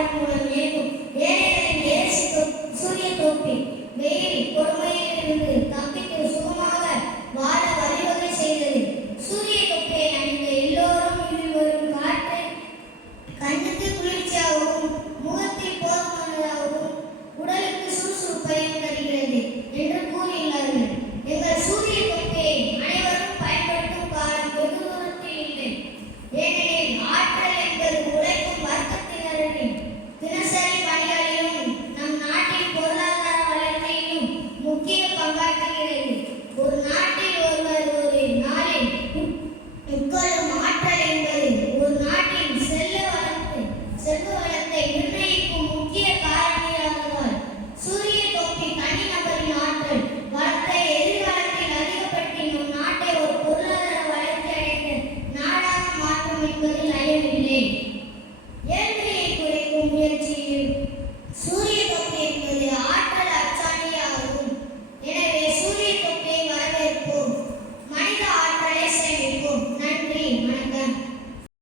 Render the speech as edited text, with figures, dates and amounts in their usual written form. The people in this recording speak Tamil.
வாழ்வின் மூலம் இயங்கும் ஏழைகளின் ஏசி சூரிய தொப்பி வெயில் கொடுமையிலிருந்து தப்பித்து சுகமாக வாழ வழிவகை செய்தது. சூரிய தொப்பியை அணிந்த எல்லோரும் இதில் வரும் காற்று கண்ணுக்கு குளிர்ச்சியாகவும் முகத்தில் போதுமானதாகவும் உடலுக்கு சுறுசுறுப்பையும் தருகிறது என்று கூறியுள்ளார்கள். எங்கள் சூரிய தொப்பியை அனைவரும் பயன்படுத்தும் காலம் வெகு தூரத்தில் இல்லை. ஏனெனில் ஆற்றல் என்பது உழைக்கும் வர்க்கத்தினரின் தினசரி பணிகளிலும் நம் நாட்டின் பொருளாதார வளர்ச்சியிலும் முக்கிய பங்காற்றுகிறது. ஒரு நாட்டில் ஒருவர் ஒரு நாளில் உட்கொள்ளும் ஆற்றல் என்பது ஒரு நாட்டின் செல்வ வளத்தை